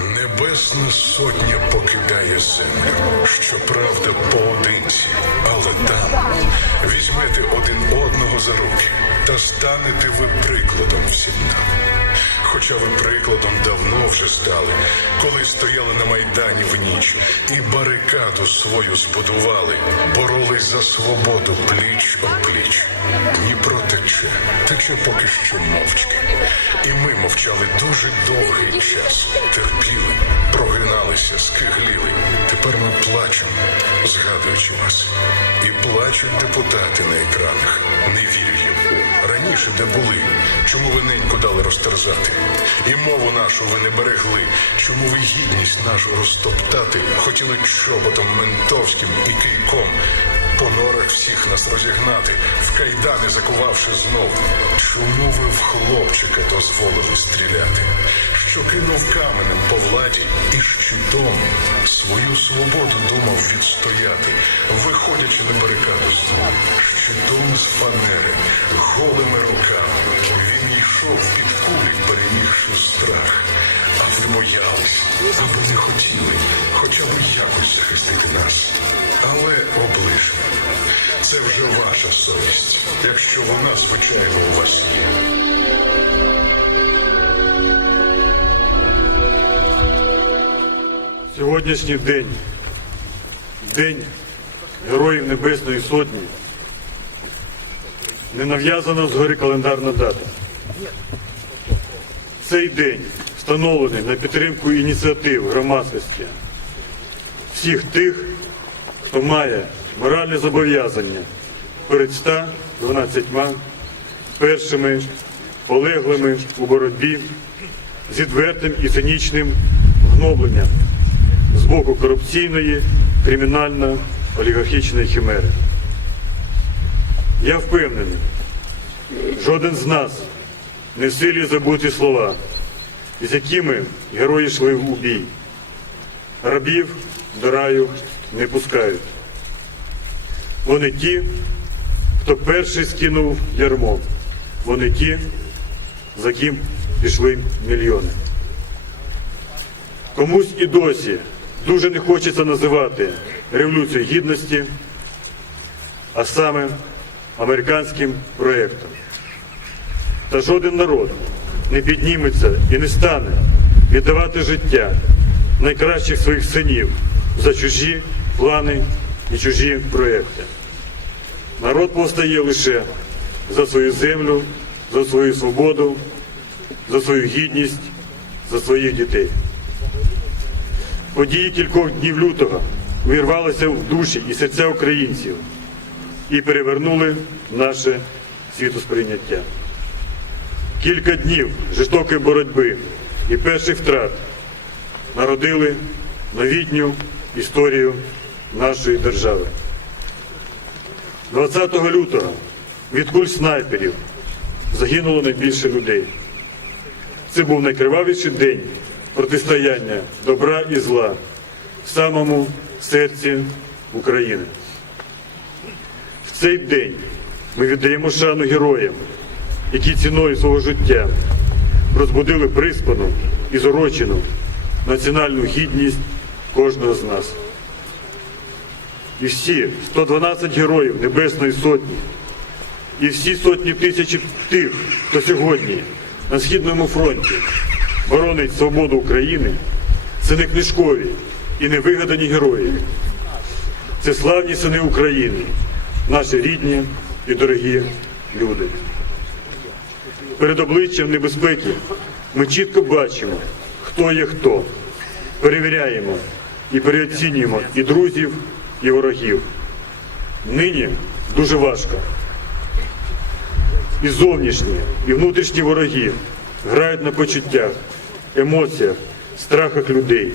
Небесна сотня покидає землю. Щоправда, поодинці, але там візьмете один одного за руки та станете ви прикладом всім нам. Хоча ви прикладом давно вже стали, коли стояли на майдані в ніч і барикаду свою збудували, боролись за свободу пліч о пліч. Дніпро тече, тече поки що мовчки. І ми мовчали дуже довгий час, терпіли, прогиналися, скигліли. Тепер ми плачемо, згадуючи вас. І плачуть депутати на екранах. Не вірю їм. Раніше де були, чому ви неньку дали розтерзати? І мову нашу ви не берегли. Чому ви гідність нашу розтоптати? Хотіли чоботом ментовським і кийком по норах всіх нас розігнати, в кайдани закувавши знов. Чому ви в хлопчика дозволили стріляти? Що кинув каменем по владі і щитом свою свободу думав відстояти, виходячи на барикаду знову, щитом з фанери, голими руками. Він йшов під кулі, перемігши страх. Ви боялись, а не хотіли, хоча б якось захистити нас. Але облиште. Це вже ваша совість, якщо вона, звичайно, у вас є. Сьогоднішній день, День Героїв Небесної Сотні, не нав'язана згори календарна дата. Цей день встановлений на підтримку ініціатив громадськості всіх тих, хто має моральне зобов'язання перед 112 першими полеглими у боротьбі з відвертим і цинічним гнобленням з боку корупційної, кримінально-олігархічної химери. Я впевнений, жоден з нас не в силі забути слова, з якими герої йшли в бій. Рабів до раю не пускають. Вони ті, хто перший скинув ярмо. Вони ті, за ким пішли мільйони. Комусь і досі дуже не хочеться називати революцію гідності, а саме американським проєктом. Та жоден народ не підніметься і не стане віддавати життя найкращих своїх синів за чужі плани і чужі проєкти. Народ повстає лише за свою землю, за свою свободу, за свою гідність, за своїх дітей. Події кількох днів лютого увірвалися в душі і серця українців і перевернули наше світосприйняття. Кілька днів жорстокої боротьби і перших втрат народили новітню історію нашої держави. 20 лютого від куль снайперів загинуло найбільше людей. Це був найкривавіший день протистояння добра і зла в самому серці України. В цей день ми віддаємо шану героям, які ціною свого життя розбудили приспану і зорочену національну гідність кожного з нас. І всі 112 героїв Небесної Сотні, і всі сотні тисяч тих, хто сьогодні на Східному фронті боронить свободу України, це не книжкові і не вигадані герої. Це славні сини України, наші рідні і дорогі люди. Перед обличчям небезпеки ми чітко бачимо, хто є хто. Перевіряємо і переоцінюємо і друзів, і ворогів. Нині дуже важко. І зовнішні, і внутрішні вороги грають на почуттях, емоціях, страхах людей,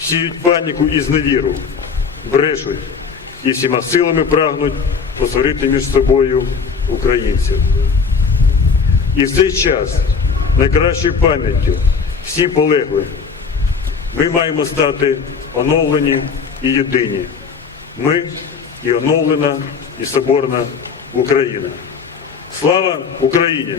сіють паніку і зневіру, брешуть і всіма силами прагнуть посварити між собою українців. І в цей час найкращою пам'яттю всім полеглим ми маємо стати оновлені і єдині. Ми і оновлена, і соборна Україна. Слава Україні!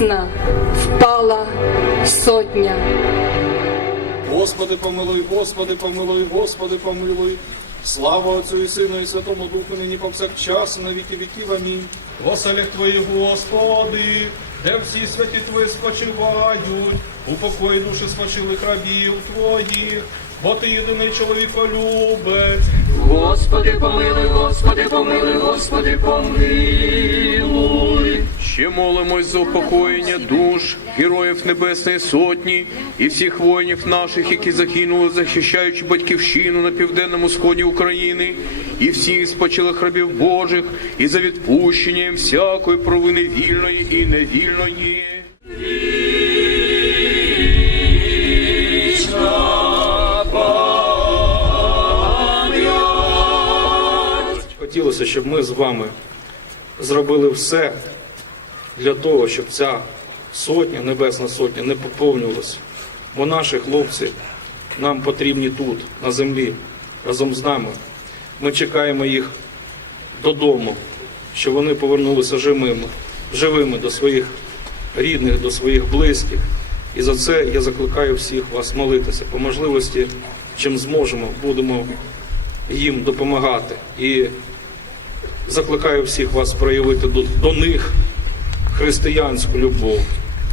Небесна впала сотня. Господи, помилуй, Господи, помилуй, Господи, помилуй. Слава Отцю і Сину і Святому Духу, нині повсякчас, і на віки віків. Амінь. Оселях Твоїх, Господи, де всі святі Твої спочивають, у покої душі спочилих рабів Твоїх, бо Ти єдиний чоловіколюбець. Господи, помилуй, Господи, помилуй, Господи, помилуй. Ще молимось за упокоєння душ героїв Небесної Сотні і всіх воїнів наших, які загинули, захищаючи батьківщину на південному сході України, і всіх спочилих рабів Божих, і за відпущенням всякої провини вільної і невільної. Хотілося, щоб ми з вами зробили все для того, щоб ця сотня, небесна сотня, не поповнювалася. Бо наші хлопці нам потрібні тут, на землі, разом з нами. Ми чекаємо їх додому, щоб вони повернулися живими, живими до своїх рідних, до своїх близьких. І за це я закликаю всіх вас молитися. По можливості, чим зможемо, будемо їм допомагати. І закликаю всіх вас проявити до, до них християнську любов,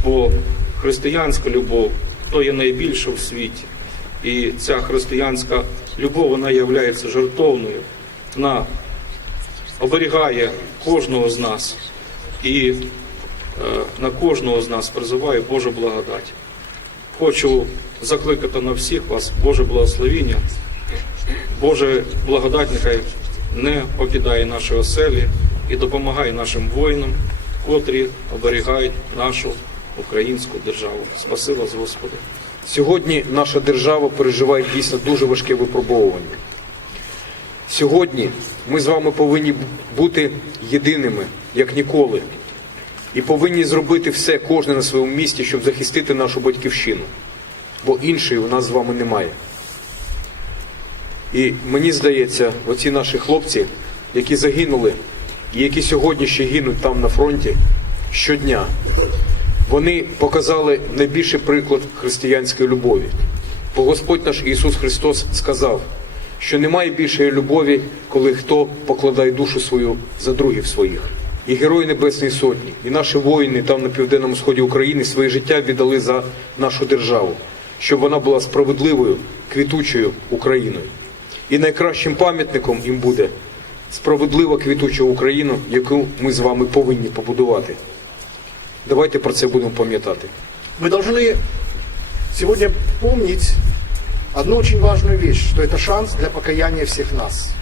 бо християнська любов то є найбільша в світі. І ця християнська любов вона є жертовною. Вона оберігає кожного з нас і е, на кожного з нас призиває Божа благодать. Хочу закликати на всіх вас Боже благословіння, Боже благодать нехай не покидає наші оселі і допомагає нашим воїнам, котрі оберігають нашу українську державу. Спаси вас, Господи. Сьогодні наша держава переживає дійсно дуже важке випробовування. Сьогодні ми з вами повинні бути єдиними, як ніколи, і повинні зробити все, кожне на своєму місці, щоб захистити нашу батьківщину. Бо іншої у нас з вами немає. І мені здається, оці наші хлопці, які загинули, і які сьогодні ще гинуть там на фронті щодня, вони показали найбільший приклад християнської любові. Бо Господь наш Ісус Христос сказав, що немає більшої любові, коли хто покладає душу свою за других своїх. І герої Небесної Сотні, і наші воїни там на південному сході України своє життя віддали за нашу державу, щоб вона була справедливою, квітучою Україною. І найкращим пам'ятником їм буде справедлива квітуча Україна, яку ми з вами повинні побудувати. Давайте про це будемо пам'ятати. Мы должны сегодня помнить одну очень важную вещь, что это шанс для покаяния всех нас.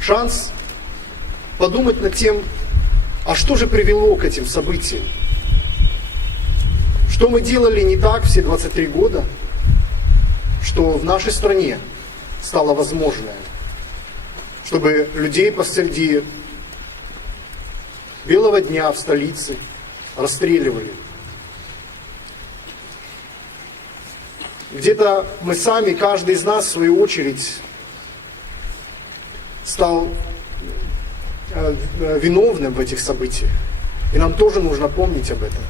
Шанс подумать над тем, а что же привело к этим событиям? Что мы делали не так все 23 года, что в нашей стране стало возможное, Чтобы людей посреди белого дня в столице расстреливали. Где-то мы сами, каждый из нас, в свою очередь, стал э, э, виновным в этих событиях. И нам тоже нужно помнить об этом.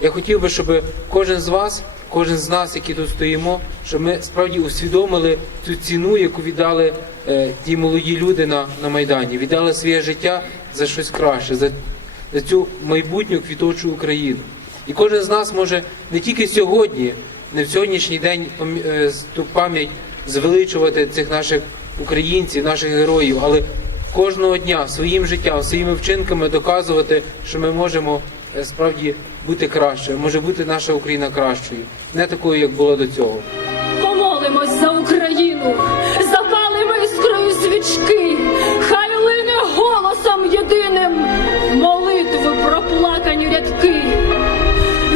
Я хотів би, щоб кожен з вас, кожен з нас, які тут стоїмо, щоб ми справді усвідомили цю ціну, яку віддали е, ті молоді люди на, на Майдані, віддали своє життя за щось краще, за, за цю майбутню квіточу Україну. І кожен з нас може не тільки сьогодні, не в сьогоднішній день е, ту пам'ять звеличувати цих наших українців, наших героїв, але кожного дня своїм життям, своїми вчинками доказувати, що ми можемо е, справді бути кращою, може бути наша Україна кращою, не такою, як було до цього. Помолимось за Україну, запалимо іскрою свічки, хай лине голосом єдиним молитви проплакані рядки.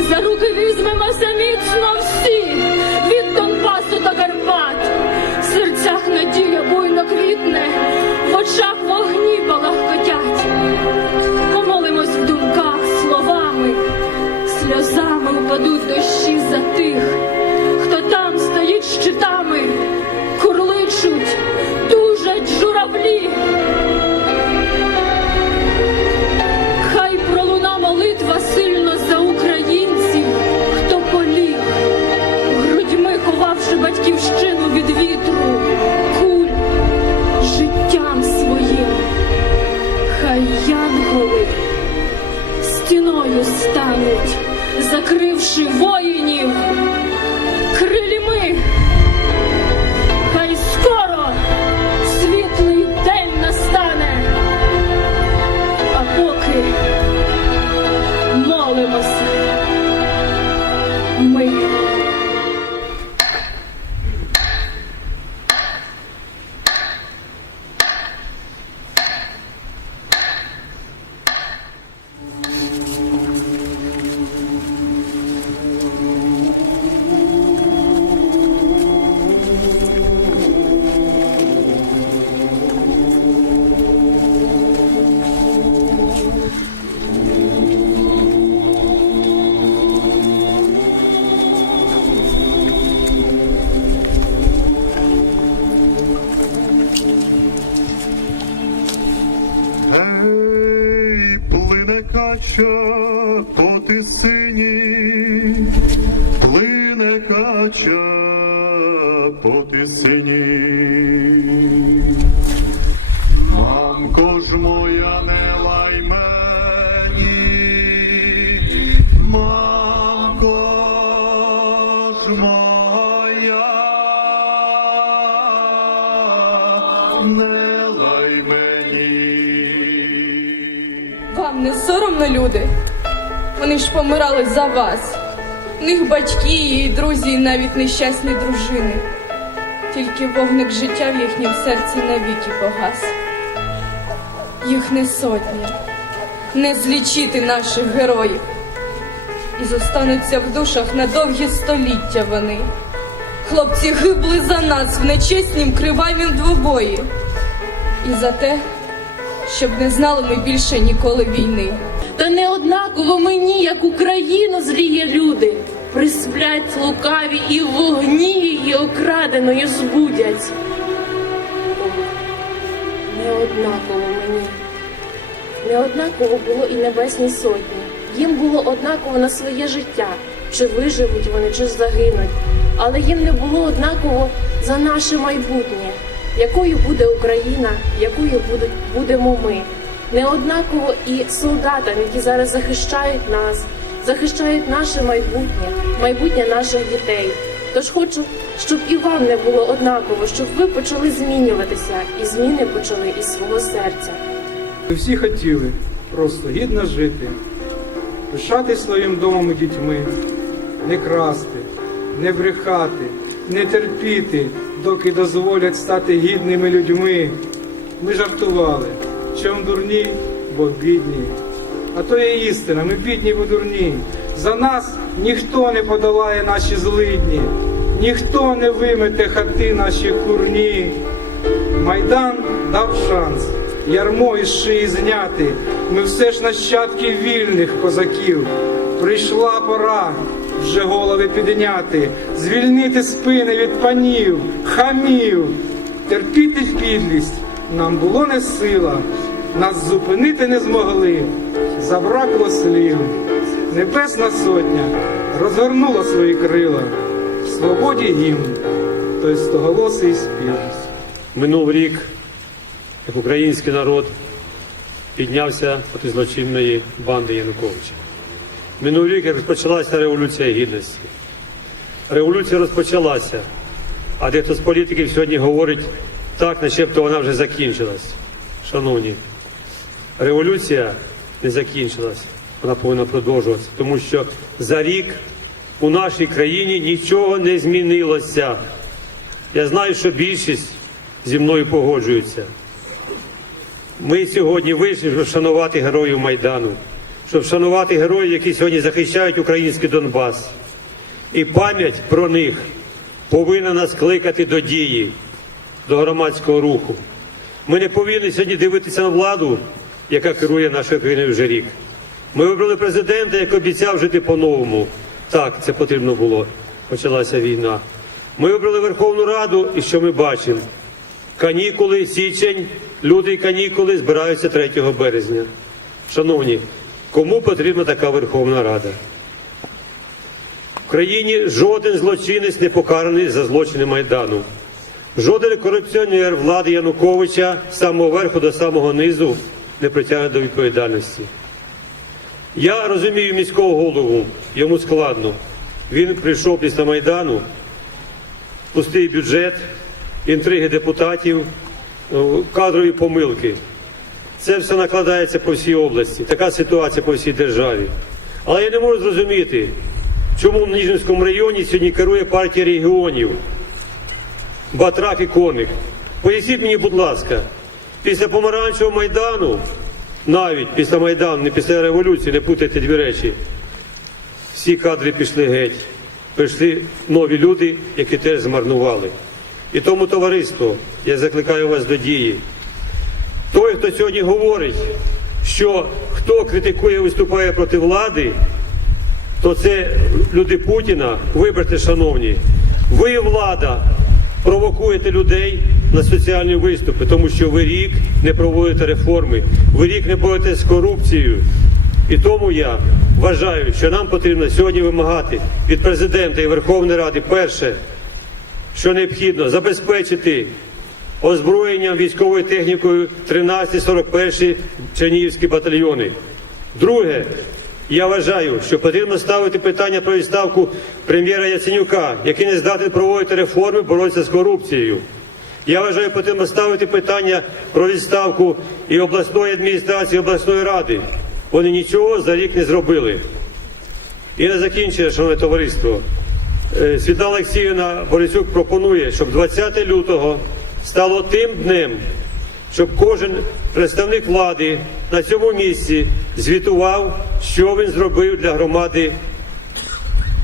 За руки візьмемося міцно всі, від Донбасу до Карпат. В серцях надія буйно квітне, в очах вогні палахкотять. Сльозами упадуть дощі за тих, хто там стоїть щитами, курличуть, тужать журавлі. Не люди? Вони ж помирали за вас. В них батьки і друзі, і навіть нещасні дружини. Тільки вогник життя в їхнім серці навіки погас. Їх не сотні, не злічити наших героїв. І зостануться в душах на довгі століття вони. Хлопці гибли за нас в нечеснім кривавім двобої. І за те, щоб не знали ми більше ніколи війни. Та не однаково мені, як Україну зліє люди, присплять лукаві і вогні її окраденою збудять. Не однаково мені. Не однаково було і небесній сотні. Їм було однаково на своє життя, чи виживуть вони, чи загинуть. Але їм не було однаково за наше майбутнє, якою буде Україна, якою будуть, будемо ми. Не однаково і солдатам, які зараз захищають нас, захищають наше майбутнє, майбутнє наших дітей. Тож хочу, щоб і вам не було однаково, щоб ви почали змінюватися, і зміни почали із свого серця. Ми всі хотіли просто гідно жити, пишати своїм домом і дітьми, не красти, не брехати, не терпіти, доки дозволять стати гідними людьми. Ми жартували, чом дурні, бо бідні. А то є істина, ми бідні, бо дурні. За нас ніхто не подолає наші злидні, ніхто не вимете хати наші курні. Майдан дав шанс ярмо із шиї зняти. Ми все ж нащадки вільних козаків. Прийшла пора вже голови підняти, звільнити спини від панів, хамів, терпіти підлість нам було не сила, нас зупинити не змогли, забракло слів. Небесна сотня розгорнула свої крила, в свободі гімн, той стоголосий спів. Минув рік, як український народ піднявся проти злочинної банди Януковича. Минув рік, як розпочалася Революція Гідності. Революція розпочалася, а дехто з політиків сьогодні говорить так, начебто вона вже закінчилась. Шановні, революція не закінчилась, вона повинна продовжуватися, тому що за рік у нашій країні нічого не змінилося. Я знаю, що більшість зі мною погоджуються. Ми сьогодні вийшли, щоб шанувати героїв Майдану, щоб шанувати героїв, які сьогодні захищають український Донбас. І пам'ять про них повинна нас кликати до дії, до громадського руху. Ми не повинні сьогодні дивитися на владу, яка керує нашою країною вже рік. Ми вибрали президента, який обіцяв жити по-новому. Так, це потрібно було. Почалася війна. Ми вибрали Верховну Раду, і що ми бачимо? Канікули, січень, люди і канікули збираються 3 березня. Шановні, кому потрібна така Верховна Рада? В країні жоден злочинець не покараний за злочини Майдану. Жоден корупціонер влади Януковича з самого верху до самого низу не притягне до відповідальності. Я розумію міського голову, йому складно. Він прийшов після Майдану, пустий бюджет, інтриги депутатів, е, кадрові помилки. Це все накладається по всій області. Така ситуація по всій державі. Але я не можу зрозуміти, чому в Ніжинському районі сьогодні керує партія регіонів. Батрак і Коник. Поясніть мені, будь ласка, після помаранчевого майдану, навіть після майдану, не після революції, не путайте дві речі. Всі кадри пішли геть. Прийшли нові люди, які теж змарнували. І тому, товариство, я закликаю вас до дії. Той, хто сьогодні говорить, що хто критикує, виступає проти влади, то це люди Путіна. Вибачте, шановні, ви влада провокуєте людей на соціальні виступи, тому що ви рік не проводите реформи, ви рік не боретесь з корупцією. І тому я вважаю, що нам потрібно сьогодні вимагати від президента і Верховної Ради перше, що необхідно забезпечити озброєнням військовою технікою 13-41 Чернігівські батальйони. Друге, я вважаю, що потрібно ставити питання про відставку прем'єра Яценюка, який не здатний проводити реформи, боротися з корупцією. Я вважаю, потрібно ставити питання про відставку і обласної адміністрації, і обласної ради. Вони нічого за рік не зробили. І на закінчення, шановне товариство, Е, Світлана Олексіївна Борисюк пропонує, щоб 20 лютого стало тим днем, щоб кожен представник влади на цьому місці звітував, що він зробив для громади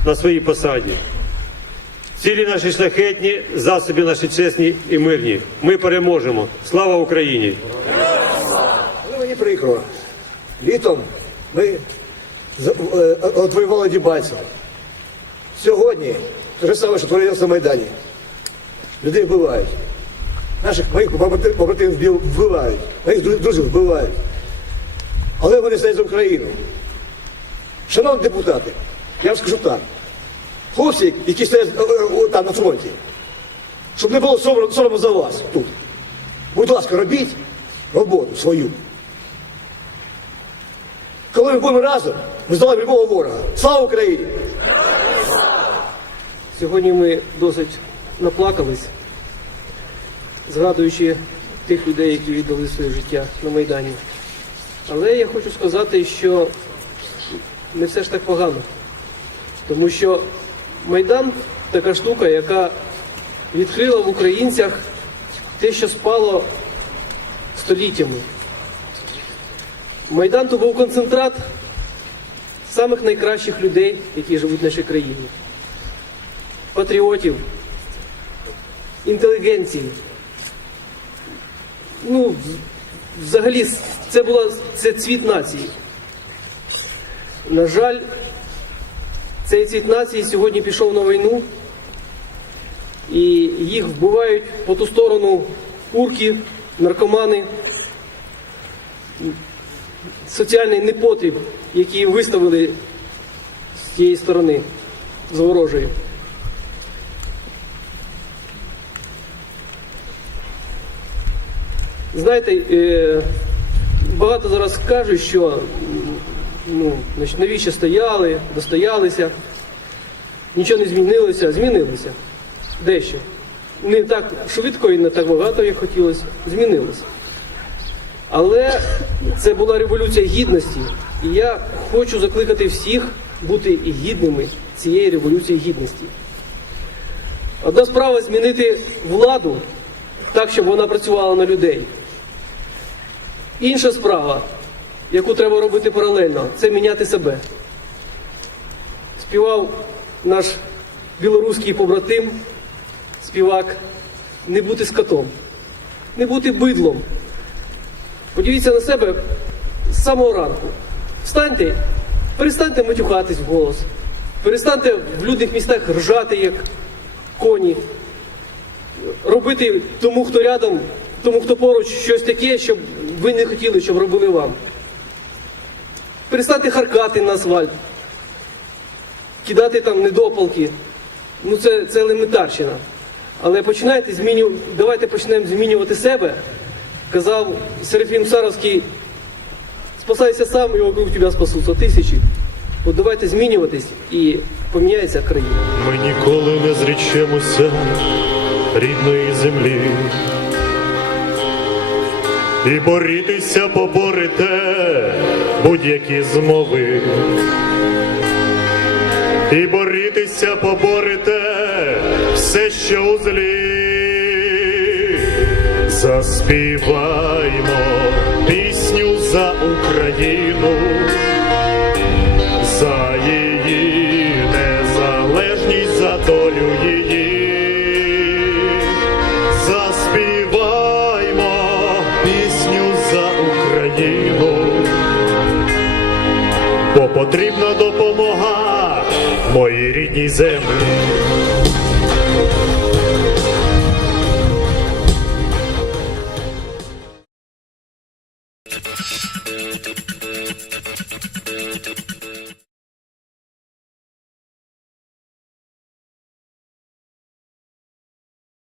на своїй посаді. Цілі наші шляхетні, засоби наші чесні і мирні. Ми переможемо. Слава Україні! Але мені прикро. Літом ми е, отвоювали Дебальцево. Сьогодні те ж саме, що творилося на Майдані. Людей вбивають. Наших моїх побратимів вбивають, моїх друзів вбивають. Але вони стоять за Україну. Шановні депутати, я вам скажу так. Хлопці, які стоять е, е, там на фронті, щоб не було соромно за вас тут. Будь ласка, робіть роботу свою. Коли ми будемо разом, ми здолаємо любого ворога. Слава Україні! Сьогодні ми досить наплакались, згадуючи тих людей, які віддали своє життя на Майдані. Але я хочу сказати, що не все ж так погано. Тому що Майдан така штука, яка відкрила в українцях те, що спало століттями. Майдан то був концентрат самих найкращих людей, які живуть в нашій країні патріотів, інтелігенції. Ну, взагалі, це була це цвіт нації. На жаль, цей цвіт нації сьогодні пішов на війну, і їх вбивають по ту сторону урки, наркомани, соціальний непотріб, який виставили з тієї сторони, з ворожої. Знаєте, е, багато зараз кажуть, що ну, навіщо стояли, достоялися, нічого не змінилося, змінилося. Дещо. Не так швидко і не так багато, як хотілося, змінилося. Але це була революція гідності, і я хочу закликати всіх бути гідними цієї революції гідності. Одна справа змінити владу так, щоб вона працювала на людей. Інша справа, яку треба робити паралельно, це міняти себе. Співав наш білоруський побратим, співак, не бути скотом, не бути бидлом. Подивіться на себе з самого ранку. Встаньте, перестаньте матюхатись в голос, перестаньте в людних містах ржати, як коні, робити тому, хто рядом, тому, хто поруч, щось таке, щоб ви не хотіли, щоб робили вам. Перестаньте харкати на асфальт, кидати там недопалки. Ну це, це елементарщина. Але починайте зміню... давайте почнемо змінювати себе. Казав Серафім Саровський спасайся сам, і вокруг тебе спасуться тисячі. От давайте змінюватись і поміняється країна. Ми ніколи не зречемося рідної землі. І борітися поборете будь-які змови. І борітися поборете все, що у злі. Заспіваймо пісню за Україну за її незалежність, за долю рідній землі.